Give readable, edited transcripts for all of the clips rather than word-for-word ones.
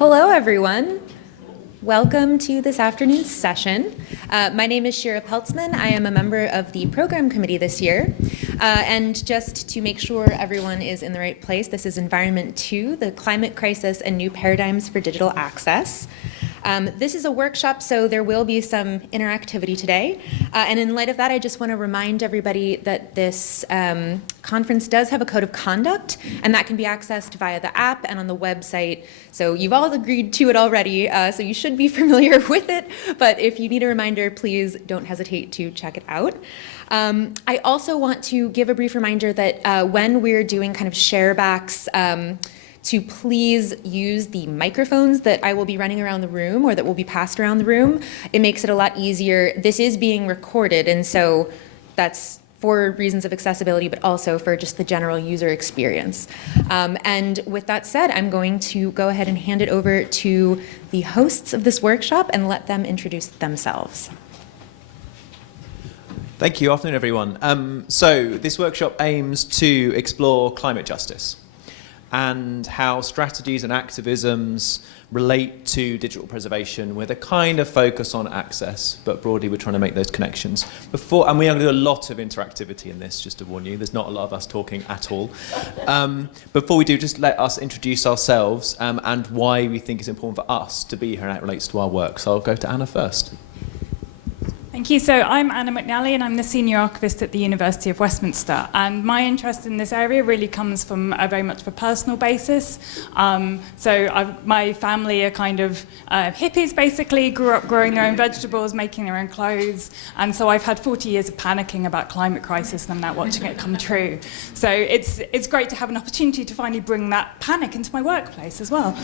Hello, everyone. Welcome to this afternoon's session. My name is Shira Peltzman. I am a member of the program committee this year. And just to make sure everyone is in the right place, this is Environment 2, the Climate Crisis and New Paradigms for Digital Access. This is a workshop, so there will be some interactivity today. And in light of that, I just want to remind everybody that this conference does have a code of conduct, and that can be accessed via the app and on the website. So you've all agreed to it already, so you should be familiar with it. But if you need a reminder, please don't hesitate to check it out. I also want to give a brief reminder that when we're doing kind of sharebacks, to please use the microphones that I will be running around the room or that will be passed around the room. It makes it a lot easier. This is being recorded, and so that's for reasons of accessibility, but also for just the general user experience. And with that said, I'm going to go ahead and hand it over to the hosts of this workshop and let them introduce themselves. Thank you. Afternoon, everyone. So this workshop aims to explore climate justice and how strategies and activisms relate to digital preservation with a kind of focus on access, but broadly we're trying to make those connections. And we are going to do a lot of interactivity in this, just to warn you. There's not a lot of us talking at all. Before we do, just let us introduce ourselves and why we think it's important for us to be here and how it relates to our work. So I'll go to Anna first. Thank you. So I'm Anna McNally, and I'm the Senior Archivist at the University of Westminster. And my interest in this area really comes from a very much of a personal basis. My family are kind of hippies, basically, grew up growing their own vegetables, making their own clothes. And so I've had 40 years of panicking about climate crisis, and I'm now watching it come true. So it's great to have an opportunity to finally bring that panic into my workplace as well.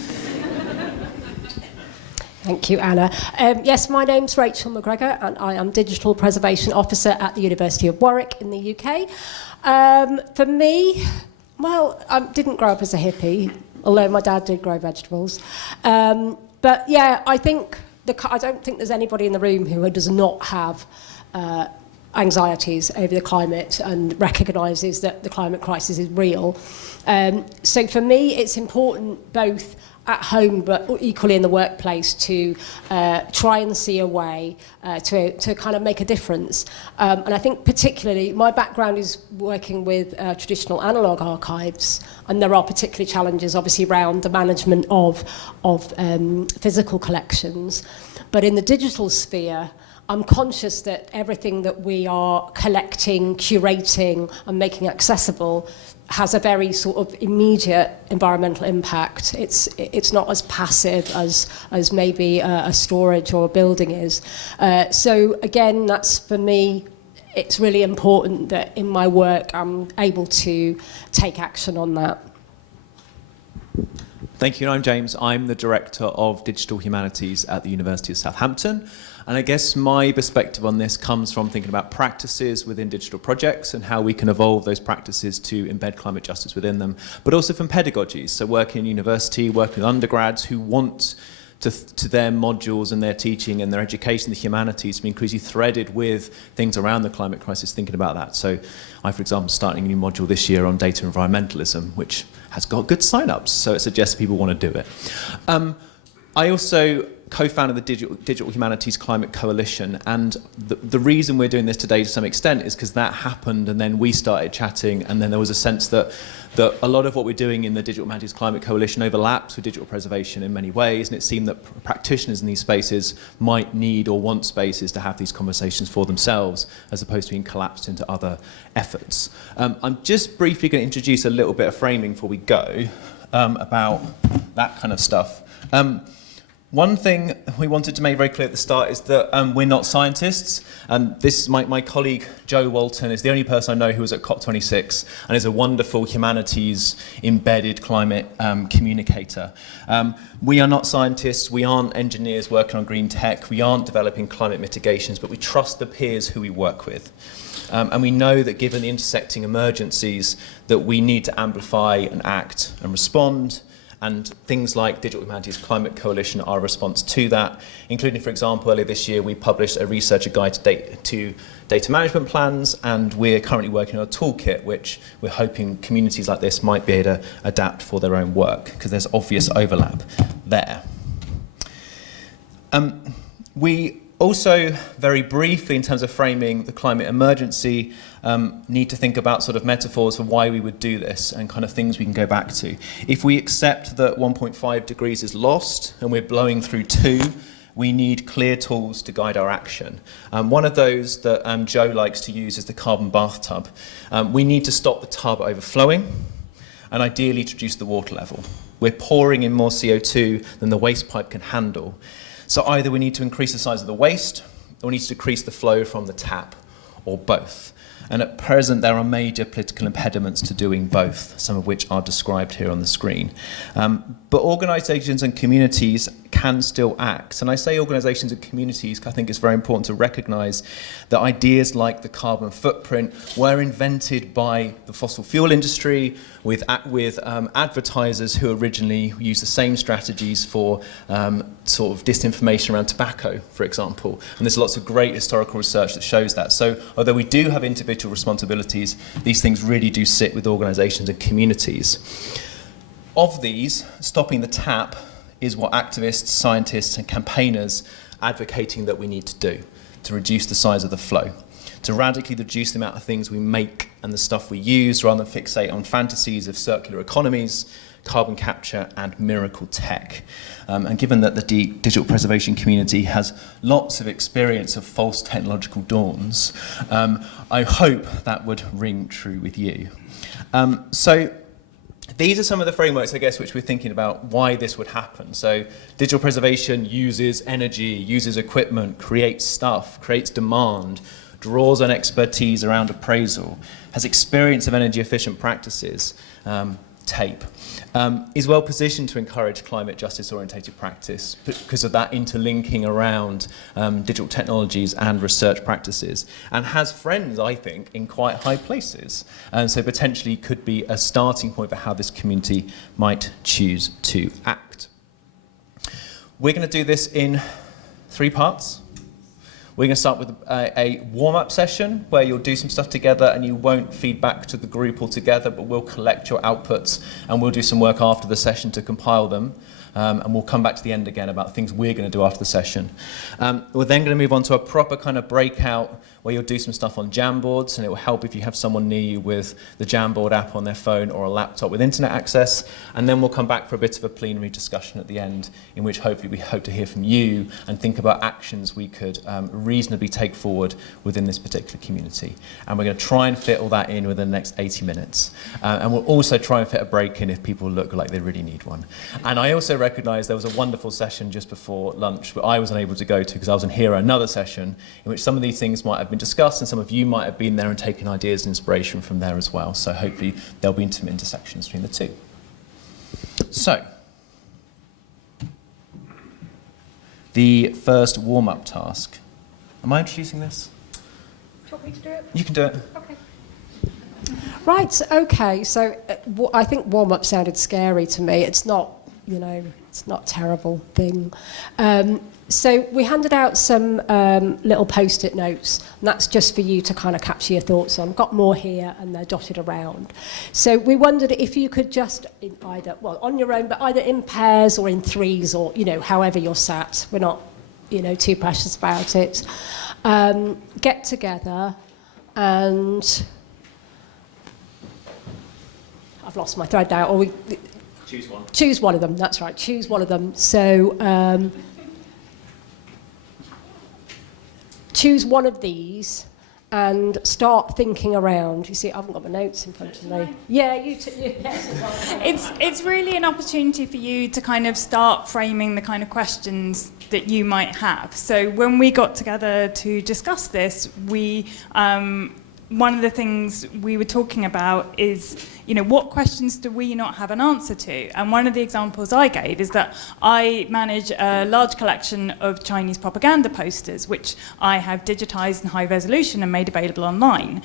Thank you, Anna. Yes, my name's Rachel MacGregor, and I am Digital Preservation Officer at the University of Warwick in the UK. For me, well, I didn't grow up as a hippie, although my dad did grow vegetables. But yeah, I don't think there's anybody in the room who does not have anxieties over the climate and recognises that the climate crisis is real. So for me, it's important both at home but equally in the workplace to try and see a way to kind of make a difference. And I think particularly my background is working with traditional analogue archives, and there are particular challenges obviously around the management of physical collections. But in the digital sphere, I'm conscious that everything that we are collecting, curating and making accessible has a very sort of immediate environmental impact. It's not as passive as maybe a storage or a building is. So again, that's for me, it's really important that in my work I'm able to take action on that. Thank you. I'm James. I'm the Director of Digital Humanities at the University of Southampton. And I guess my perspective on this comes from thinking about practices within digital projects and how we can evolve those practices to embed climate justice within them, but also from pedagogies. So working in university, working with undergrads who want to their modules and their teaching and their education, the humanities, to be increasingly threaded with things around the climate crisis, thinking about that. So I, for example, starting a new module this year on data environmentalism, which has got good sign-ups, so it suggests people want to do it. I also co-founded the Digital Humanities Climate Coalition, and the reason we're doing this today to some extent is because that happened and then we started chatting, and then there was a sense that a lot of what we're doing in the Digital Humanities Climate Coalition overlaps with digital preservation in many ways, and it seemed that practitioners in these spaces might need or want spaces to have these conversations for themselves as opposed to being collapsed into other efforts. I'm just briefly going to introduce a little bit of framing before we go about that kind of stuff. One thing we wanted to make very clear at the start is that we're not scientists. This is my colleague, Joe Walton, is the only person I know who was at COP26 and is a wonderful humanities embedded climate communicator. We are not scientists, we aren't engineers working on green tech, we aren't developing climate mitigations, but we trust the peers who we work with. And we know that given the intersecting emergencies that we need to amplify and act and respond and things like Digital Humanities Climate Coalition are a response to that, including, for example, earlier this year we published a researcher guide to data management plans, and we're currently working on a toolkit which we're hoping communities like this might be able to adapt for their own work, because there's obvious overlap there. We also, very briefly, in terms of framing the climate emergency, need to think about sort of metaphors for why we would do this and kind of things we can go back to. If we accept that 1.5 degrees is lost and we're blowing through 2, we need clear tools to guide our action. One of those that Joe likes to use is the carbon bathtub. We need to stop the tub overflowing and ideally to reduce the water level. We're pouring in more CO2 than the waste pipe can handle. So either we need to increase the size of the waste, or we need to decrease the flow from the tap, or both. And at present, there are major political impediments to doing both, some of which are described here on the screen. But organisations and communities can still act. And I say organisations and communities because I think it's very important to recognise that ideas like the carbon footprint were invented by the fossil fuel industry with advertisers who originally used the same strategies for sort of disinformation around tobacco, for example. And there's lots of great historical research that shows that. So although we do have individual responsibilities, these things really do sit with organisations and communities. Of these, stopping the tap is what activists, scientists and campaigners advocating that we need to do to reduce the size of the flow, to radically reduce the amount of things we make and the stuff we use rather than fixate on fantasies of circular economies, carbon capture and miracle tech. And given that the digital preservation community has lots of experience of false technological dawns, I hope that would ring true with you. So these are some of the frameworks, I guess, which we're thinking about why this would happen. So digital preservation uses energy, uses equipment, creates stuff, creates demand, draws on expertise around appraisal, has experience of energy efficient practices, tape, is well positioned to encourage climate justice orientated practice because of that interlinking around digital technologies and research practices, and has friends, I think, in quite high places, and so potentially could be a starting point for how this community might choose to act. We're going to do this in 3 parts. We're going to start with a warm-up session where you'll do some stuff together and you won't feed back to the group altogether, but we'll collect your outputs and we'll do some work after the session to compile them. And we'll come back to the end again about things we're going to do after the session. We're then going to move on to a proper kind of breakout where you'll do some stuff on Jamboards, and it will help if you have someone near you with the Jamboard app on their phone or a laptop with internet access. And then we'll come back for a bit of a plenary discussion at the end, in which hopefully we hope to hear from you and think about actions we could reasonably take forward within this particular community. And we're going to try and fit all that in within the next 80 minutes. And we'll also try and fit a break in if people look like they really need one. And I also recognise there was a wonderful session just before lunch that I was unable to go to because I was in here another session in which some of these things might have been discussed and some of you might have been there and taken ideas and inspiration from there as well. So hopefully there'll be some intersections between the two. So, the first warm-up task. Am I introducing this? Do you want me to do it? You can do it. Okay. Right, okay, so I think warm-up sounded scary to me. It's not, you know, it's not a terrible thing. So we handed out some little post-it notes, and that's just for you to kind of capture your thoughts on. I've got more here, and they're dotted around. So we wondered if you could just, either, well, on your own, but either in pairs or in threes or, you know, however you're sat. We're not, you know, too precious about it. Get together and... I've lost my thread now. Or Choose one. Choose one of them, that's right, choose one of them. So choose one of these and start thinking around. You see, I haven't got my notes in front of me. Yeah, you yes. It's really an opportunity for you to kind of start framing the kind of questions that you might have. So when we got together to discuss this, we one of the things we were talking about is, you know, what questions do we not have an answer to? And one of the examples I gave is that I manage a large collection of Chinese propaganda posters, which I have digitized in high resolution and made available online.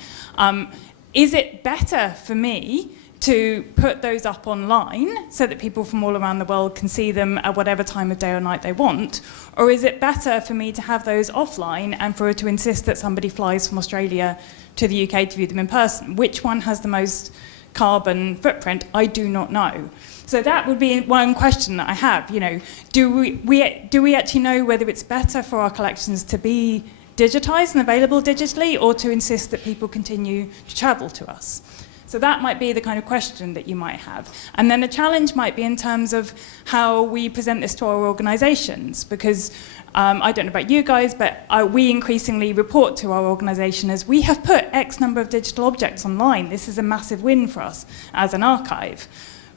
Is it better for me to put those up online so that people from all around the world can see them at whatever time of day or night they want? Or is it better for me to have those offline and for her to insist that somebody flies from Australia to the UK to view them in person? Which one has the most carbon footprint? I do not know. So that would be one question that I have. You know, do we actually know whether it's better for our collections to be digitized and available digitally, or to insist that people continue to travel to us? So that might be the kind of question that you might have. And then the challenge might be in terms of how we present this to our organisations, because I don't know about you guys, but we increasingly report to our organisation as we have put X number of digital objects online. This is a massive win for us as an archive.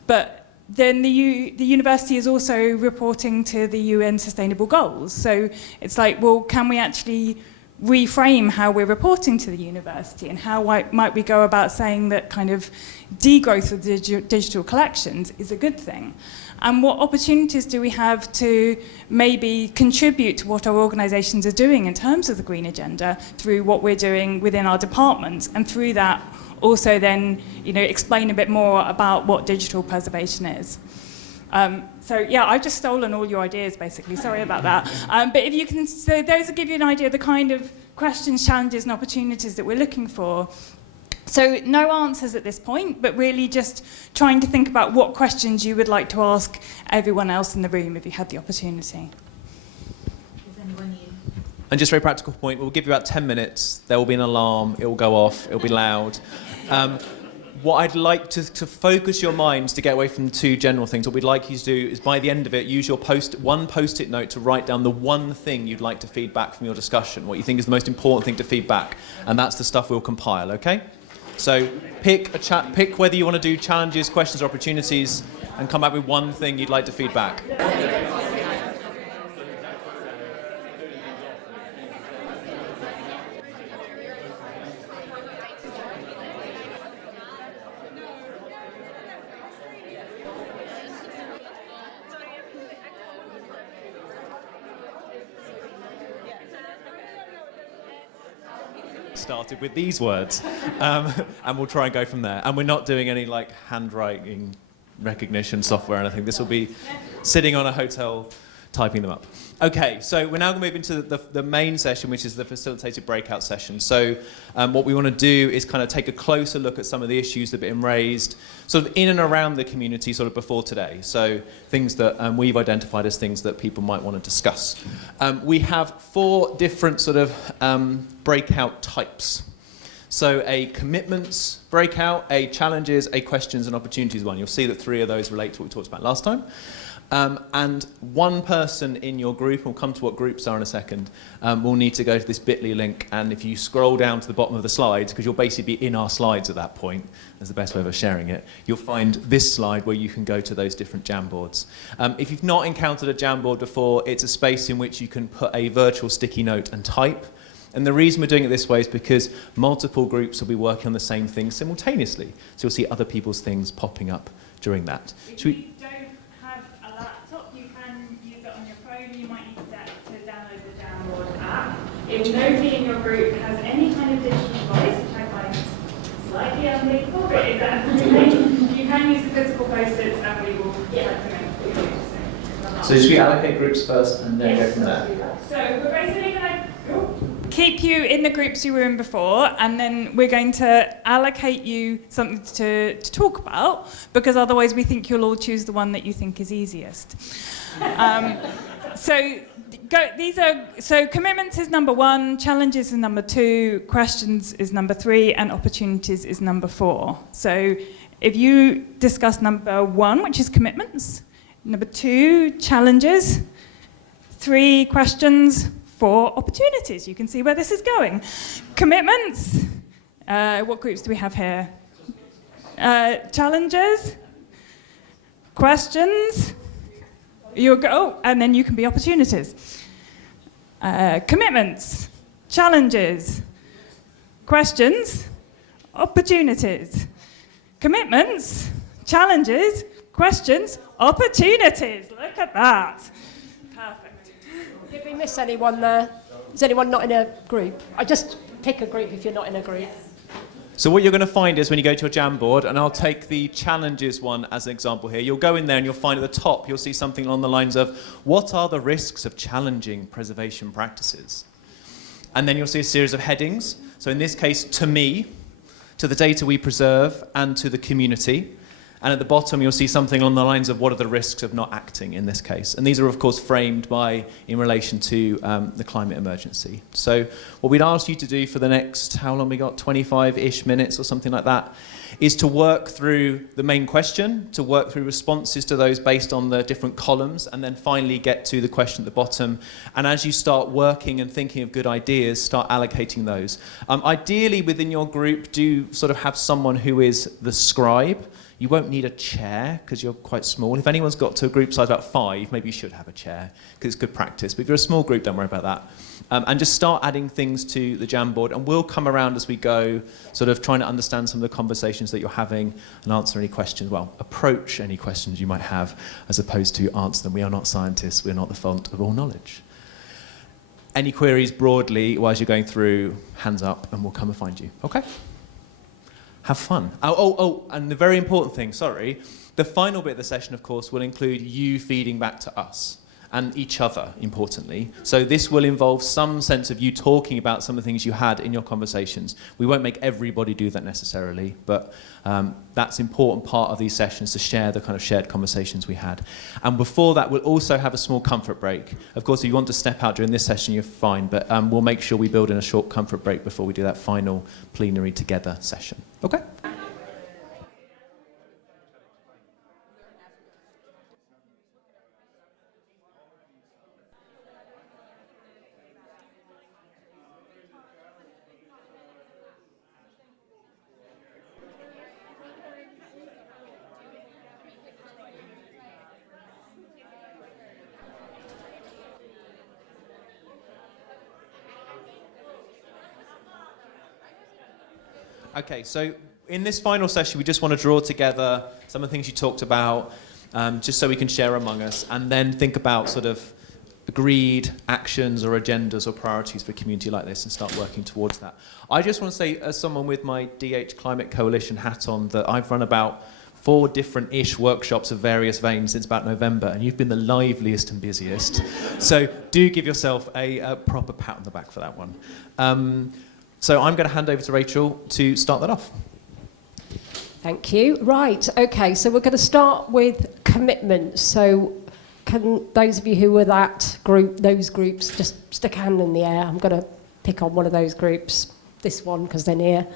But then the university is also reporting to the UN Sustainable Goals. So it's like, well, can we actually reframe how we're reporting to the university, and how might we go about saying that kind of degrowth of digital collections is a good thing? And what opportunities do we have to maybe contribute to what our organisations are doing in terms of the green agenda through what we're doing within our departments, and through that also then, you know, explain a bit more about what digital preservation is. So yeah, I've just stolen all your ideas basically, sorry about that. But if you can, so those will give you an idea of the kind of questions, challenges and opportunities that we're looking for. So no answers at this point, but really just trying to think about what questions you would like to ask everyone else in the room if you had the opportunity. And just a very practical point, we'll give you about 10 minutes, there will be an alarm, it will go off, it will be loud. What I'd like to focus your minds to get away from two general things, what we'd like you to do is by the end of it, use your one post-it note to write down the one thing you'd like to feed back from your discussion, what you think is the most important thing to feed back, and that's the stuff we'll compile, okay? So pick whether you want to do challenges, questions, or opportunities, and come back with one thing you'd like to feed back. Started with these words, and we'll try and go from there. And we're not doing any like handwriting recognition software or anything. This will be sitting on a hotel typing them up. Okay, so we're now going to move into the main session, which is the facilitated breakout session. So what we want to do is kind of take a closer look at some of the issues that have been raised sort of in and around the community sort of before today. So things that we've identified as things that people might want to discuss. We have 4 different sort of breakout types. So a commitments breakout, a challenges, a questions and opportunities one. You'll see that 3 of those relate to what we talked about last time. And one person in your group, and we'll come to what groups are in a second, will need to go to this bit.ly link, and if you scroll down to the bottom of the slides, because you'll basically be in our slides at that point, that's the best way of us sharing it, you'll find this slide where you can go to those different Jamboards. If you've not encountered a Jamboard before, it's a space in which you can put a virtual sticky note and type. And the reason we're doing it this way is because multiple groups will be working on the same thing simultaneously. So you'll see other people's things popping up during that. If you don't have a laptop, you can use it on your phone. You might need to download the Jamboard app. If nobody in your group has any kind of digital device, which I find slightly unbelievable, but is that you can use the physical post-its and we will type them in for you. So should we allocate groups first and then go from there? So we're basically going to keep you in the groups you were in before, and then we're going to allocate you something to talk about, because otherwise we think you'll all choose the one that you think is easiest. So commitments is number 1, challenges is number 2, questions is number 3, and opportunities is number 4. So if you discuss number 1, which is commitments, number 2, challenges, 3, questions, 4 opportunities. You can see where this is going. Commitments. What groups do we have here? Challenges. Questions. And then you can be opportunities. Commitments. Challenges. Questions. Opportunities. Commitments. Challenges. Questions. Opportunities. Look at that. Perfect. Did we miss anyone there? Is anyone not in a group? I just pick a group if you're not in a group. So what you're going to find is when you go to your Jamboard, and I'll take the challenges one as an example here, you'll go in there and you'll find at the top, you'll see something along the lines of, what are the risks of challenging preservation practices? And then you'll see a series of headings. So in this case, to me, to the data we preserve, and to the community. And at the bottom, you'll see something along the lines of what are the risks of not acting in this case. And these are, of course, framed in relation to the climate emergency. So what we'd ask you to do for the next, how long we got, 25-ish minutes or something like that, is to work through the main question, to work through responses to those based on the different columns, and then finally get to the question at the bottom. And as you start working and thinking of good ideas, start allocating those. Ideally, within your group, do sort of have someone who is the scribe. You won't need a chair because you're quite small. If anyone's got to a group size about 5, maybe you should have a chair because it's good practice. But if you're a small group, don't worry about that. And just start adding things to the Jamboard, and we'll come around as we go, sort of trying to understand some of the conversations that you're having and answer any questions. Well, approach any questions you might have as opposed to answer them. We are not scientists. We're not the font of all knowledge. Any queries broadly while you're going through, hands up, and we'll come and find you. Okay? Have fun. And the very important thing, the final bit of the session, of course, will include you feeding back to us and each other, importantly. So this will involve some sense of you talking about some of the things you had in your conversations. We won't make everybody do that necessarily, but that's an important part of these sessions, to share the kind of shared conversations we had. And before that, we'll also have a small comfort break. Of course, if you want to step out during this session, you're fine, but we'll make sure we build in a short comfort break before we do that final plenary together session. Okay? Okay, so in this final session, we just want to draw together some of the things you talked about, just so we can share among us, and then think about sort of agreed actions or agendas or priorities for a community like this and start working towards that. I just want to say, as someone with my DH Climate Coalition hat on, that I've run about 4 different-ish workshops of various veins since about November, and you've been the liveliest and busiest. So do give yourself a proper pat on the back for that one. So I'm going to hand over to Rachel to start that off. Thank you. Right, okay, so we're going to start with commitments. So can those of you who were those groups, just stick a hand in the air. I'm going to pick on one of those groups, this one, because they're near.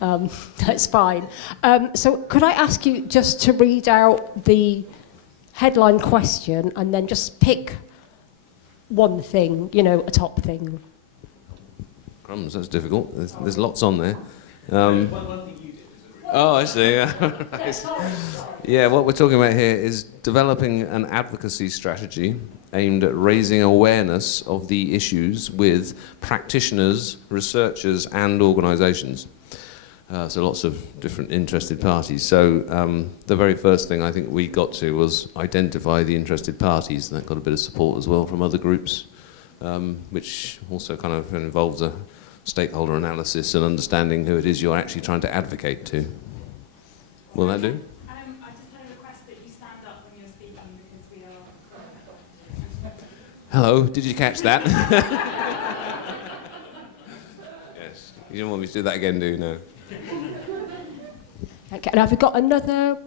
That's fine. So could I ask you just to read out the headline question and then just pick one thing, a top thing. Crumbs, that's difficult. There's lots on there. Oh, I see. Yeah, what we're talking about here is developing an advocacy strategy aimed at raising awareness of the issues with practitioners, researchers, and organisations. So lots of different interested parties. So the very first thing I think we got to was identify the interested parties, and that got a bit of support as well from other groups, which also kind of involves a stakeholder analysis and understanding who it is you're actually trying to advocate to. Will that do? I just had a request that you stand up when you're speaking because we are... Hello, did you catch that? Yes. You don't want me to do that again, do you? No. Okay, and have we got another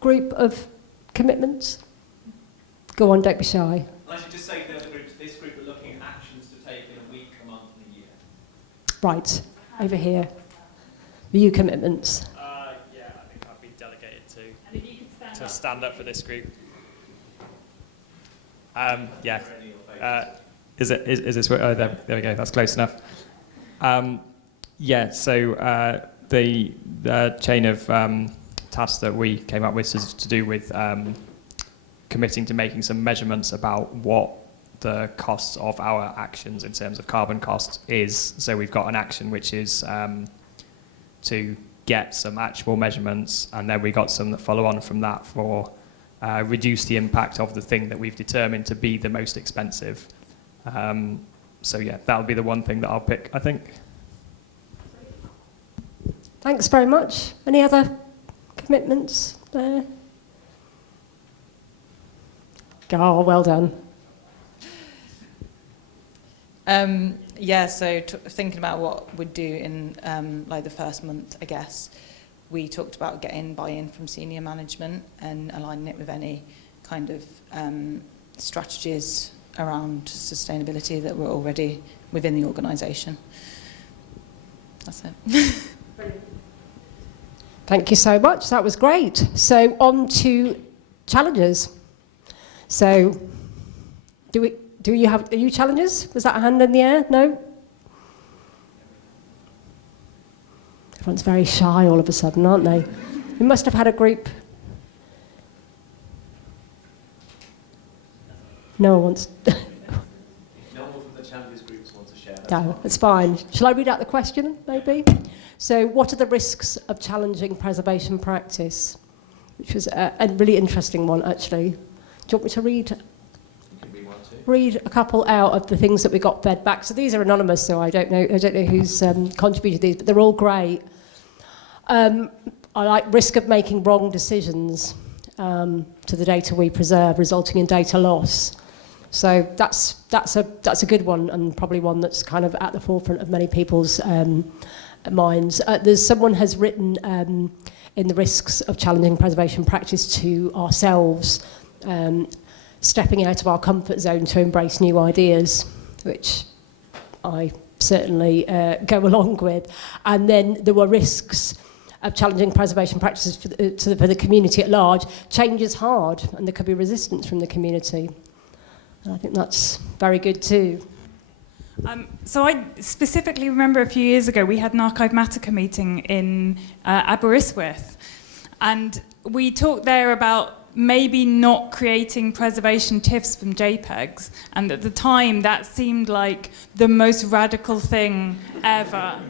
group of commitments? Go on, don't be shy. I should just say the other groups, this group are looking at actions to take in a week, a month, and a year. Right, over here. View commitments. Yeah, I think I'd be delegated to stand up for this group. Yeah. Is this? Oh, there we go. That's close enough. Yeah. So the chain of tasks that we came up with is to do with committing to making some measurements about what the costs of our actions in terms of carbon costs is. So we've got an action which is to get some actual measurements, and then we got some that follow on from that for reduce the impact of the thing that we've determined to be the most expensive. So yeah, that'll be the one thing that I'll pick, I think. Thanks very much. Any other commitments there? Oh, well done. Yeah, so thinking about what we'd do in like the first month, I guess, we talked about getting buy-in from senior management and aligning it with any kind of strategies around sustainability that were already within the organisation. That's it. Thank you so much. That was great. So on to challenges. So are you challenges? Was that a hand in the air? No? Everyone's very shy all of a sudden, aren't they? We must have had a group. No one wants... No one from the challenges groups wants to share. No, it's fine. Shall I read out the question, maybe? So, what are the risks of challenging preservation practice? Which was a really interesting one, actually. Do you want me to read a couple out of the things that we got fed back? So these are anonymous, so I don't know who's contributed these, but they're all great. I like risk of making wrong decisions to the data we preserve, resulting in data loss. So that's a good one, and probably one that's kind of at the forefront of many people's minds. There's someone has written in the risks of challenging preservation practice to ourselves, stepping out of our comfort zone to embrace new ideas, which I certainly go along with. And then there were risks of challenging preservation practices for the community at large. Change is hard, and there could be resistance from the community. And I think that's very good too. So I specifically remember a few years ago we had an Archivematica meeting in Aberystwyth, and we talked there about maybe not creating preservation TIFFs from JPEGs, and at the time that seemed like the most radical thing ever.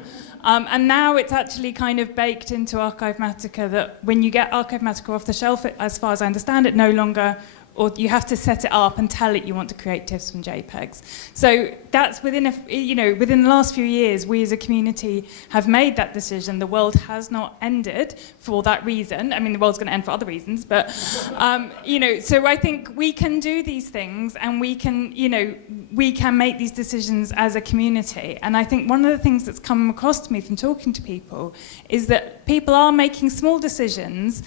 And now it's actually kind of baked into Archivematica that when you get Archivematica off the shelf, as far as I understand it, no longer, or you have to set it up and tell it you want to create TIFFs from JPEGs. So that's within the last few years, we as a community have made that decision. The world has not ended for that reason. I mean, the world's going to end for other reasons, but so I think we can do these things, and we can make these decisions as a community. And I think one of the things that's come across to me from talking to people is that people are making small decisions.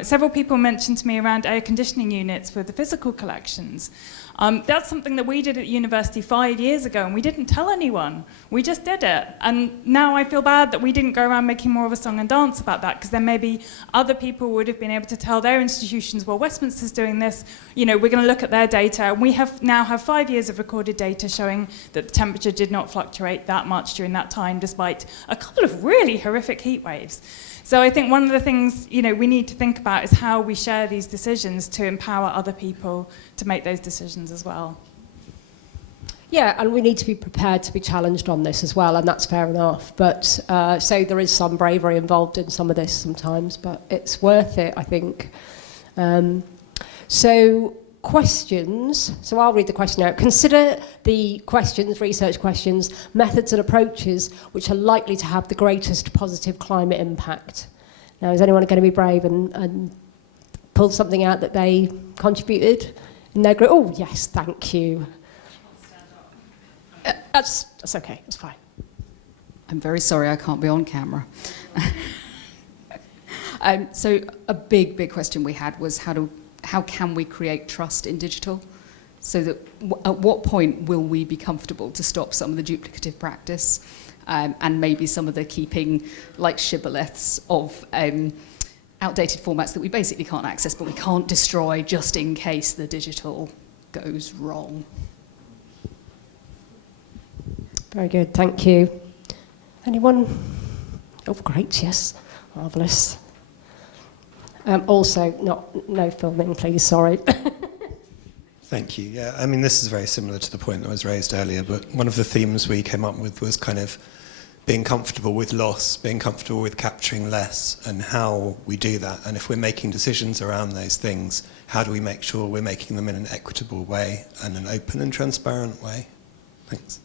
Several people mentioned to me around air conditioning units for the physical collections. That's something that we did at university 5 years ago, and we didn't tell anyone. We just did it. And now I feel bad that we didn't go around making more of a song and dance about that, because then maybe other people would have been able to tell their institutions, well, Westminster's doing this, we're going to look at their data. And we now have 5 years of recorded data showing that the temperature did not fluctuate that much during that time, despite a couple of really horrific heat waves. So I think one of the things we need to think about is how we share these decisions to empower other people to make those decisions as well. Yeah, and we need to be prepared to be challenged on this as well, and that's fair enough. But so there is some bravery involved in some of this sometimes, but it's worth it, I think. So questions. So I'll read the question out. Consider the questions, research questions, methods and approaches which are likely to have the greatest positive climate impact. Now, is anyone going to be brave and pull something out that they contributed in their group? Oh, yes, thank you. That's okay, that's fine. I'm very sorry I can't be on camera. So a big question we had was how can we create trust in digital, so that at what point will we be comfortable to stop some of the duplicative practice and maybe some of the keeping like shibboleths of outdated formats that we basically can't access but we can't destroy just in case the digital goes wrong. Very good, thank you. Anyone? Oh, great, yes, marvellous. Also, no filming, please, sorry. Thank you. Yeah, I mean, this is very similar to the point that was raised earlier, but one of the themes we came up with was kind of being comfortable with loss, being comfortable with capturing less, and how we do that. And if we're making decisions around those things, how do we make sure we're making them in an equitable way and an open and transparent way? Thanks.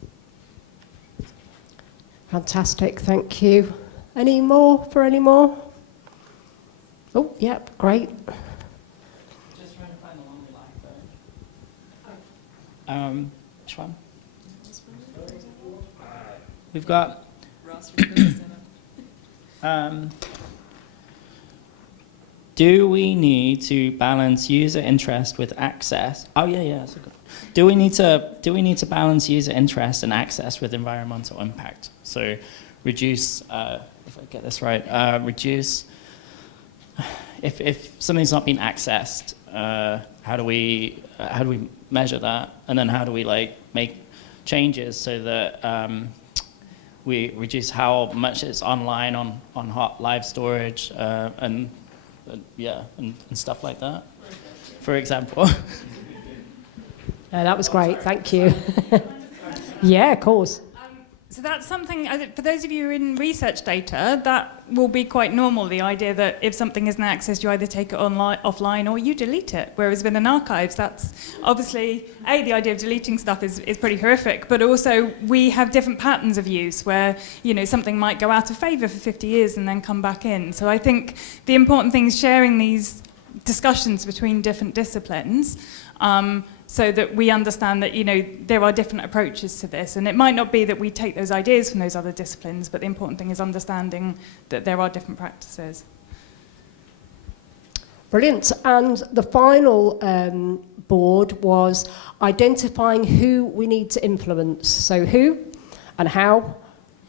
Fantastic, thank you. Any more for any more? Oh, yep, great. Just trying to find the one we like. Which one? We've got. Do we need to balance user interest with access? Oh yeah, that's a good. Do we need to balance user interest and access with environmental impact? So, reduce. If I get this right, reduce. If something's not being accessed, how do we measure that? And then how do we make changes so that we reduce how much it's online on hot live storage and stuff like that, for example. That was great, thank you. Yeah, of course. So that's something, for those of you who are in research data, that will be quite normal, the idea that if something isn't accessed, you either take it offline or you delete it. Whereas within archives, that's obviously, the idea of deleting stuff is pretty horrific, but also we have different patterns of use where, something might go out of favour for 50 years and then come back in. So I think the important thing is sharing these discussions between different disciplines, so that we understand that, there are different approaches to this. And it might not be that we take those ideas from those other disciplines, but the important thing is understanding that there are different practices. Brilliant. And the final board was identifying who we need to influence. So who and how,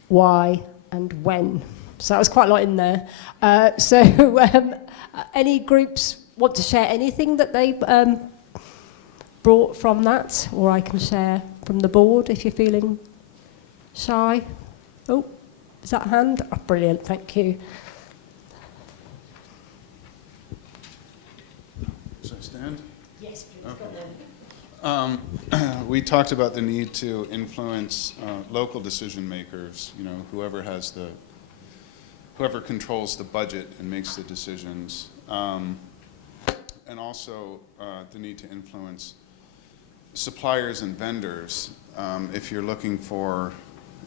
why and when. So that was quite a lot in there. Any groups want to share anything that they brought from that, or I can share from the board if you're feeling shy. Oh, is that a hand? Oh, brilliant, thank you. Should I stand? Yes, please. Okay. We talked about the need to influence local decision makers, whoever controls the budget and makes the decisions, and also the need to influence suppliers and vendors. If you're looking for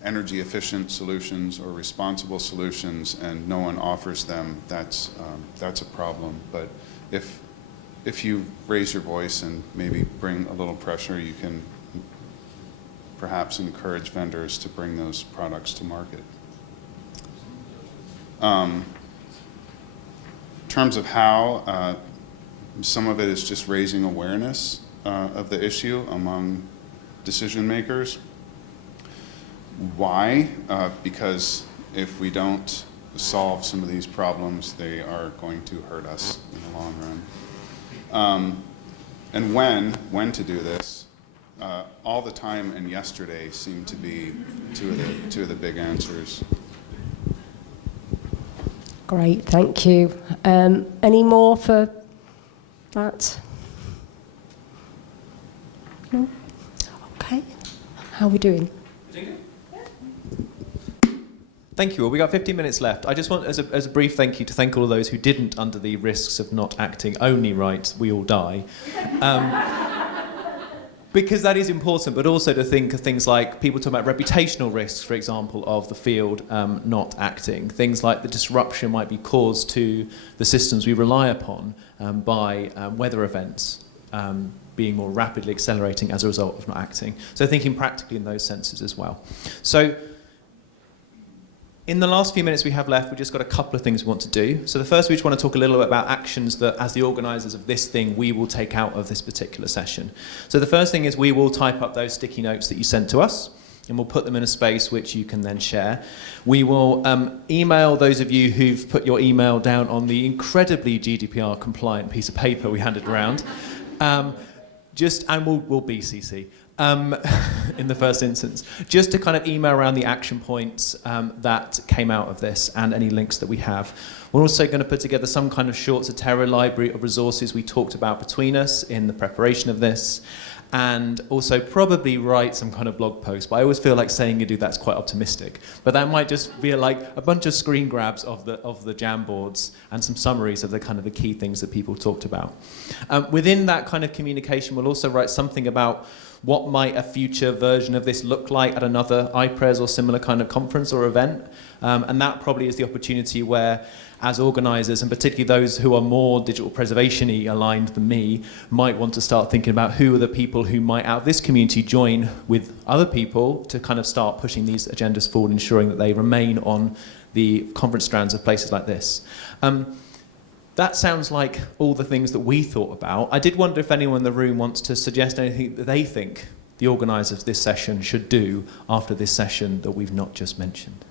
energy efficient solutions or responsible solutions and no one offers them, that's a problem. But if you raise your voice and maybe bring a little pressure, you can perhaps encourage vendors to bring those products to market. In terms of how, some of it is just raising awareness of the issue among decision makers. Why? Because if we don't solve some of these problems, they are going to hurt us in the long run. And when to do this? All the time and yesterday seem to be two of the big answers. Great, thank you. Any more for that? No? Okay. How are we doing? Thank you all. We got 15 minutes left. I just want, as a brief thank you, to thank all of those who didn't, under the risks of not acting only right, we all die. Because that is important, but also to think of things like people talk about reputational risks, for example, of the field not acting. Things like the disruption might be caused to the systems we rely upon by weather events being more rapidly accelerating as a result of not acting. So thinking practically in those senses as well. So in the last few minutes we have left, we've just got a couple of things we want to do. So the first, we just want to talk a little bit about actions that, as the organisers of this thing, we will take out of this particular session. So the first thing is we will type up those sticky notes that you sent to us, and we'll put them in a space which you can then share. We will email those of you who've put your email down on the incredibly GDPR compliant piece of paper we handed around. And we'll BCC. In the first instance, just to kind of email around the action points that came out of this and any links that we have. We're also going to put together some kind of short Zotero library of resources we talked about between us in the preparation of this. and also probably write some kind of blog post. But I always feel like saying you do that's quite optimistic. But that might just be like a bunch of screen grabs of the Jamboards and some summaries of the kind of the key things that people talked about. Within that kind of communication, we'll also write something about what might a future version of this look like at another iPres or similar kind of conference or event. And that probably is the opportunity where, as organisers, and particularly those who are more digital preservation-y aligned than me, might want to start thinking about who are the people who might, out of this community, join with other people to kind of start pushing these agendas forward, ensuring that they remain on the conference strands of places like this. That sounds like all the things that we thought about. I did wonder if anyone in the room wants to suggest anything that they think the organisers of this session should do after this session that we've not just mentioned.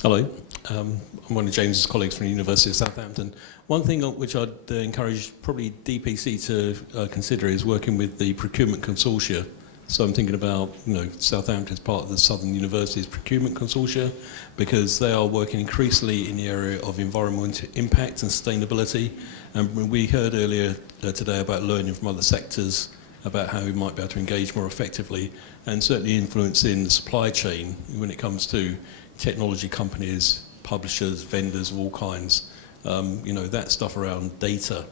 Hello, I'm one of James's colleagues from the University of Southampton. One thing which I'd encourage probably DPC to consider is working with the procurement consortia. So I'm thinking about, Southampton as part of the Southern University's procurement consortia, because they are working increasingly in the area of environmental impact and sustainability. And we heard earlier today about learning from other sectors about how we might be able to engage more effectively, and certainly influencing the supply chain when it comes to technology companies, publishers, vendors of all kinds. That stuff around data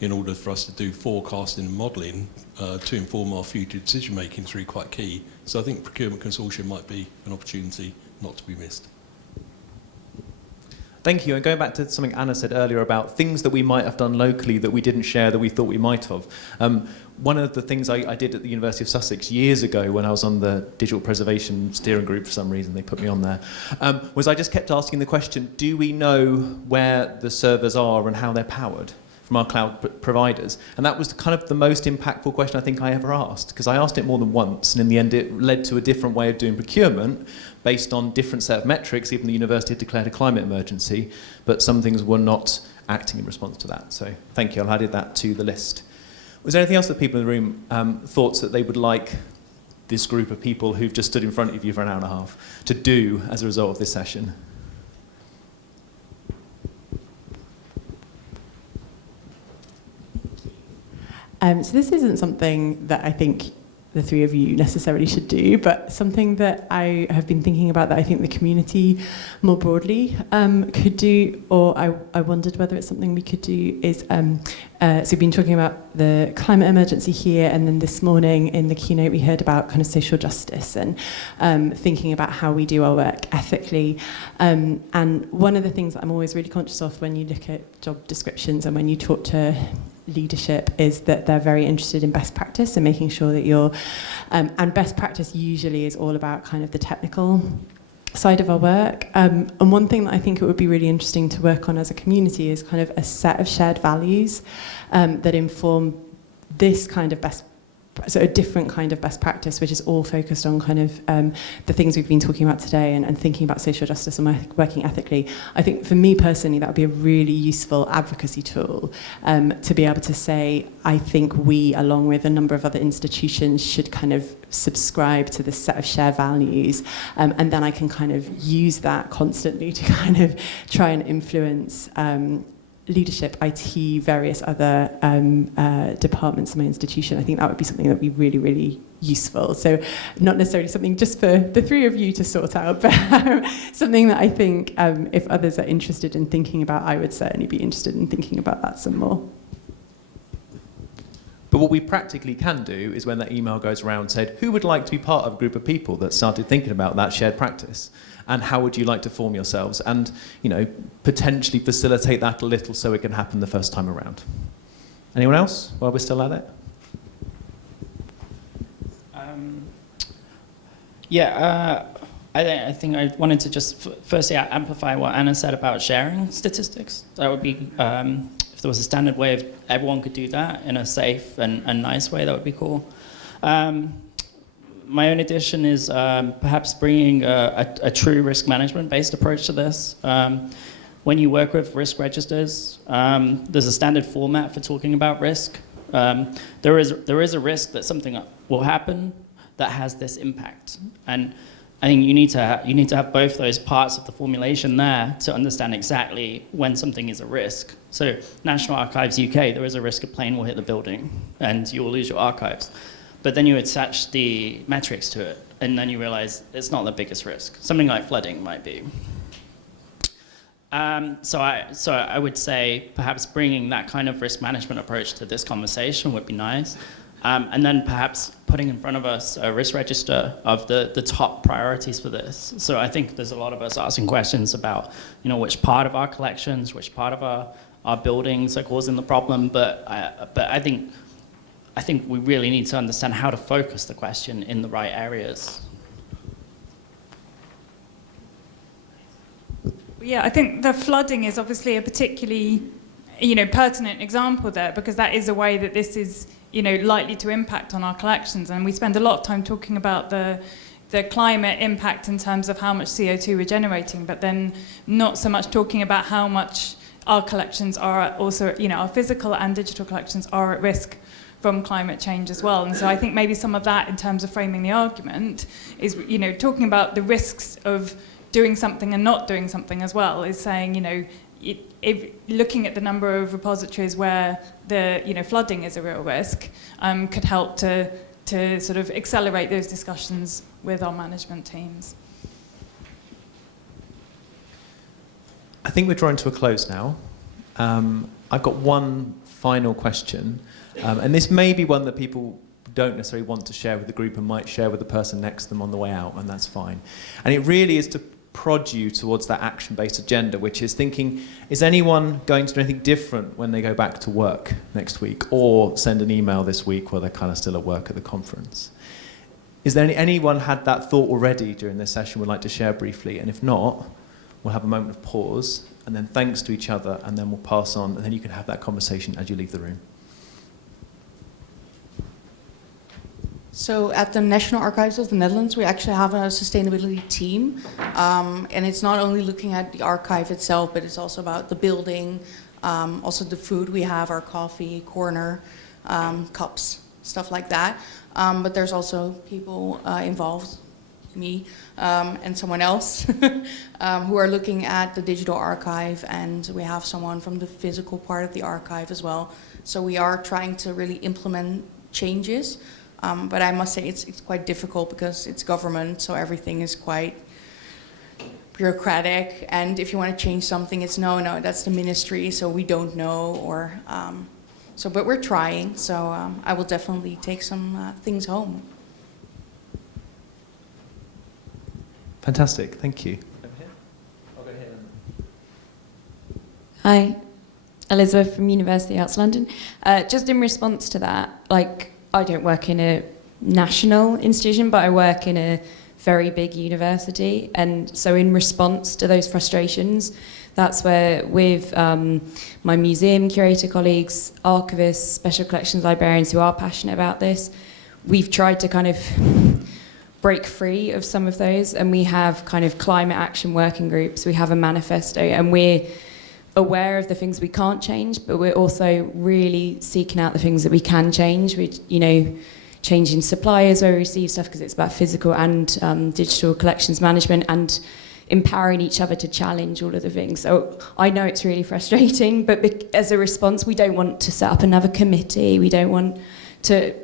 in order for us to do forecasting and modelling to inform our future decision making is really quite key. So I think procurement consortium might be an opportunity not to be missed. Thank you. And going back to something Anna said earlier about things that we might have done locally that we didn't share that we thought we might have. One of the things I did at the University of Sussex years ago when I was on the digital preservation steering group, for some reason they put me on there, was I just kept asking the question, do we know where the servers are and how they're powered from our cloud providers? And that was kind of the most impactful question I think I ever asked, because I asked it more than once, and in the end it led to a different way of doing procurement based on different set of metrics. Even the university had declared a climate emergency, but some things were not acting in response to that. So thank you, I've added that to the list. Was there anything else that people in the room thoughts that they would like this group of people who've just stood in front of you for an hour and a half to do as a result of this session? So this isn't something that I think the three of you necessarily should do, but something that I have been thinking about that I think the community more broadly could do, or I wondered whether it's something we could do, is, so we've been talking about the climate emergency here, and then this morning in the keynote we heard about kind of social justice and thinking about how we do our work ethically. And one of the things that I'm always really conscious of when you look at job descriptions and when you talk to leadership is that they're very interested in best practice and making sure that you're and best practice usually is all about kind of the technical side of our work, and one thing that I think it would be really interesting to work on as a community is kind of a set of shared values that inform this kind of so a different kind of best practice, which is all focused on kind of the things we've been talking about today and thinking about social justice and working ethically. I think for me personally, that would be a really useful advocacy tool to be able to say, I think we, along with a number of other institutions, should kind of subscribe to this set of shared values. And then I can kind of use that constantly to kind of try and influence leadership, IT, various other departments in my institution. I think that would be something that would be really, really useful. So not necessarily something just for the three of you to sort out, but something that I think if others are interested in thinking about, I would certainly be interested in thinking about that some more. But what we practically can do is when that email goes around said, who would like to be part of a group of people that started thinking about that shared practice? And how would you like to form yourselves? And, potentially facilitate that a little so it can happen the first time around. Anyone else while we're still at it? I think I wanted to just firstly amplify what Anna said about sharing statistics. That would be, if there was a standard way of everyone could do that in a safe and nice way, that would be cool. My own addition is perhaps bringing a true risk management based approach to this. When you work with risk registers, there's a standard format for talking about risk. There is a risk that something will happen that has this impact. And I think you need to have both those parts of the formulation there to understand exactly when something is a risk. So National Archives UK, there is a risk a plane will hit the building and you will lose your archives. But then you attach the metrics to it, and then you realize it's not the biggest risk. Something like flooding might be. So I would say perhaps bringing that kind of risk management approach to this conversation would be nice. And then perhaps putting in front of us a risk register of the top priorities for this. So I think there's a lot of us asking questions about, which part of our collections, which part of our buildings are causing the problem. But I think we really need to understand how to focus the question in the right areas. Yeah, I think the flooding is obviously a particularly, pertinent example there, because that is a way that this is, likely to impact on our collections. And we spend a lot of time talking about the climate impact in terms of how much CO2 we're generating, but then not so much talking about how much our collections are also, our physical and digital collections are at risk from climate change as well. And so I think maybe some of that in terms of framing the argument is, talking about the risks of doing something and not doing something as well, is saying, if looking at the number of repositories where the flooding is a real risk, could help to sort of accelerate those discussions with our management teams. I think we're drawing to a close now. I've got one final question, and this may be one that people don't necessarily want to share with the group and might share with the person next to them on the way out, and that's fine. And it really is to prod you towards that action-based agenda, which is thinking, is anyone going to do anything different when they go back to work next week, or send an email this week while they're kind of still at work at the conference? Is there anyone had that thought already during this session would like to share briefly? And if not, we'll have a moment of pause, and then thanks to each other, and then we'll pass on, and then you can have that conversation as you leave the room. So at the National Archives of the Netherlands, we actually have a sustainability team. And it's not only looking at the archive itself, but it's also about the building, also the food we have, our coffee corner, cups, stuff like that. But there's also people involved, me and someone else, who are looking at the digital archive, and we have someone from the physical part of the archive as well. So we are trying to really implement changes. But I must say it's quite difficult because it's government, so everything is quite bureaucratic. And if you want to change something, it's no, that's the ministry, so we don't know. Or but we're trying. So I will definitely take some things home. Fantastic, thank you. I'll go here. Hi, Elizabeth from University Arts London. Just in response to that, I don't work in a national institution, but I work in a very big university. And so in response to those frustrations, that's where with my museum curator colleagues, archivists, special collections librarians who are passionate about this, we've tried to kind of break free of some of those. And we have kind of climate action working groups. We have a manifesto, and we're aware of the things we can't change, but we're also really seeking out the things that we can change. We, changing suppliers where we receive stuff, because it's about physical and digital collections management, and empowering each other to challenge all of the things. So I know it's really frustrating, but as a response, we don't want to set up another committee. We don't want to,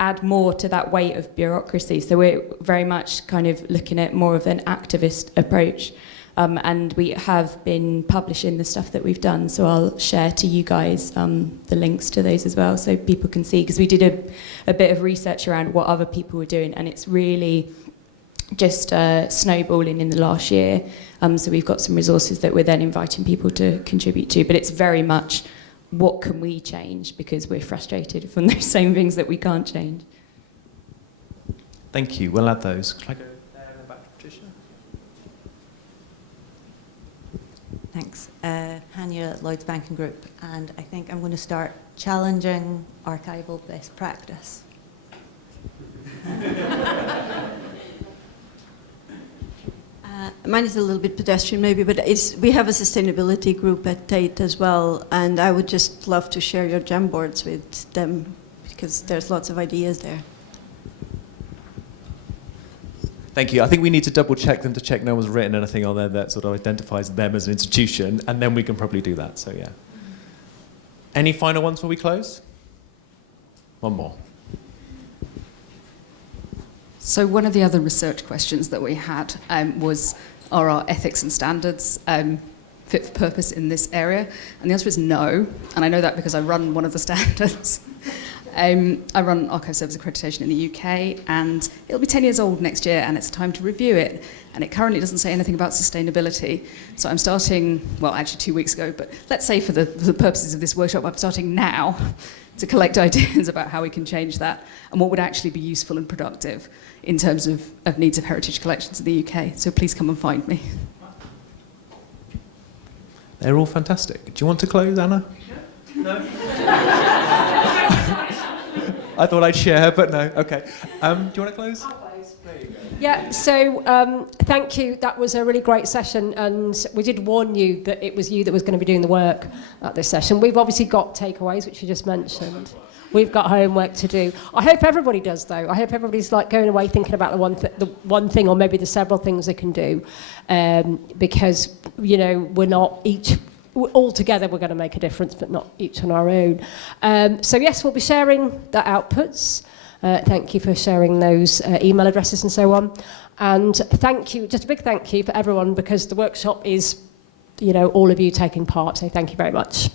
add more to that weight of bureaucracy. So we're very much kind of looking at more of an activist approach. And we have been publishing the stuff that we've done, so I'll share to you guys the links to those as well, so people can see, because we did a bit of research around what other people were doing, and it's really just snowballing in the last year. So we've got some resources that we're then inviting people to contribute to, but it's very much what can we change, because we're frustrated from those same things that we can't change. Thank you, we'll add those. Can I go there and back to Patricia? Thanks. Hanya, Lloyds Banking Group, and I think I'm going to start challenging archival best practice. Mine is a little bit pedestrian maybe, but we have a sustainability group at Tate as well, and I would just love to share your Jamboards with them, because there's lots of ideas there. Thank you. I think we need to double check them to check no one's written anything on there that sort of identifies them as an institution, and then we can probably do that. So yeah. Any final ones before we close? One more. So one of the other research questions that we had was, are our ethics and standards fit for purpose in this area? And the answer is no. And I know that because I run one of the standards. I run Archive Service Accreditation in the UK, and it'll be 10 years old next year, and it's time to review it. And it currently doesn't say anything about sustainability. So I'm starting, well, actually 2 weeks ago, but let's say for the purposes of this workshop, I'm starting now to collect ideas about how we can change that and what would actually be useful and productive in terms of needs of heritage collections in the UK. So please come and find me. They're all fantastic. Do you want to close, Anna? No. I thought I'd share, but no. Okay. Do you want to close? I'll close. There you go. Yeah, so thank you. That was a really great session, and we did warn you that it was you that was going to be doing the work at this session. We've obviously got takeaways, which you just mentioned. We've got homework to do. I hope everybody does, though. I hope everybody's like going away thinking about the one thing, or maybe the several things they can do, because we're not each. All together we're going to make a difference, but not each on our own. So yes, we'll be sharing the outputs. Thank you for sharing those email addresses and so on. And thank you, just a big thank you for everyone, because the workshop is, all of you taking part. So thank you very much.